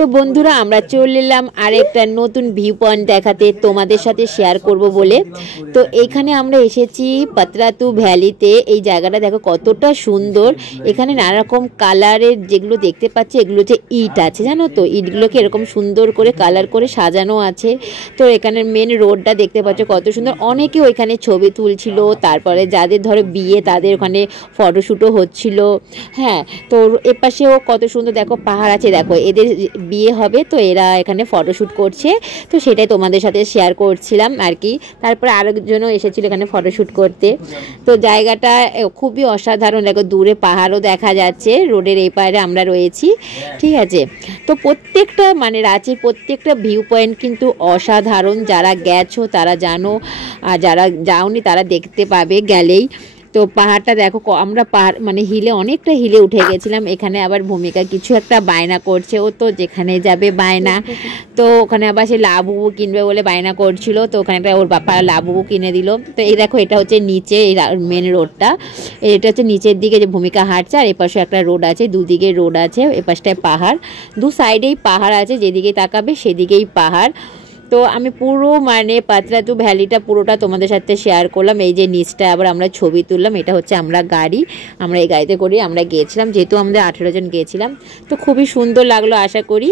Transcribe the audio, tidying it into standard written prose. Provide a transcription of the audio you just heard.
তো বন্ধুরা আমরা চলে এলাম আরেকটা নতুন ভিউ পয়েন্ট দেখাতে, তোমাদের সাথে শেয়ার করব বলে। তো এখানে আমরা এসেছি পাতরাতু ভ্যালিতে। এই জায়গাটা দেখো কতটা সুন্দর। এখানে নানা রকম কালারের যেগুলো দেখতে পাচ্ছি এগুলো হচ্ছে ইট আছে, জানো তো, ইটগুলোকে এরকম সুন্দর করে কালার করে সাজানো আছে। তো এখানে মেন রোডটা দেখতে পাচ্ছ কত সুন্দর। অনেকে ওইখানে ছবি তুলছিল, তারপরে যাদের ধরো বিয়ে তাদের ওখানে ফটোশ্যুটও হচ্ছিল। হ্যাঁ, তো এপাশেও কত সুন্দর দেখো পাহাড় আছে, দেখো এদের বিয়ে হবে তো এরা এখানে ফটোশ্যুট করছে। তো সেটাই তোমাদের সাথে শেয়ার করছিলাম আর কি। তারপরে আরেকজনও এসেছিল এখানে ফটোশ্যুট করতে। তো জায়গাটা খুবই অসাধারণ, দেখো দূরে পাহাড়ও দেখা যাচ্ছে, রোডের এই পারে আমরা রয়েছি, ঠিক আছে। তো প্রত্যেকটা মানে রাঁচির প্রত্যেকটা ভিউ পয়েন্ট কিন্তু অসাধারণ। যারা গেছো তারা জানো, আর যারা যাওনি তারা দেখতে পাবে গেলেই। তো পাহাড়টা দেখো, আমরা পাহাড় মানে হিলে অনেকটা হিলে উঠে গেছিলাম। এখানে আবার ভূমিকা কিছু একটা বায়না করছে, ও তো যেখানে যাবে বায়না। তো ওখানে আবার সে লাবুবু কিনবে বলে বায়না করছিল, তো ওখানে একটা ওর বাবা লাবুবু কিনে দিল। তো এই দেখো এটা হচ্ছে নিচে এই মেন রোডটা, এটা হচ্ছে নিচের দিকে যে ভূমিকা হাঁটছে, আর এপাশে একটা রোড আছে, দুদিকে রোড আছে, এপাশটায় পাহাড়, দু সাইডেই পাহাড় আছে, যেদিকে তাকাবে সেদিকেই পাহাড়। তো আমি পুরো মানে পাতরাতু ভ্যালিটা পুরোটা তোমাদের সাথে শেয়ার করলাম। এই যে নিচটা আবার আমরা ছবি তুললাম, এটা হচ্ছে আমরা গাড়ি, আমরা এই গাড়িতে করে আমরা গিয়েছিলাম, যেহেতু আমাদের 18 জন গিয়েছিলাম। তো খুবই সুন্দর লাগলো, আশা করি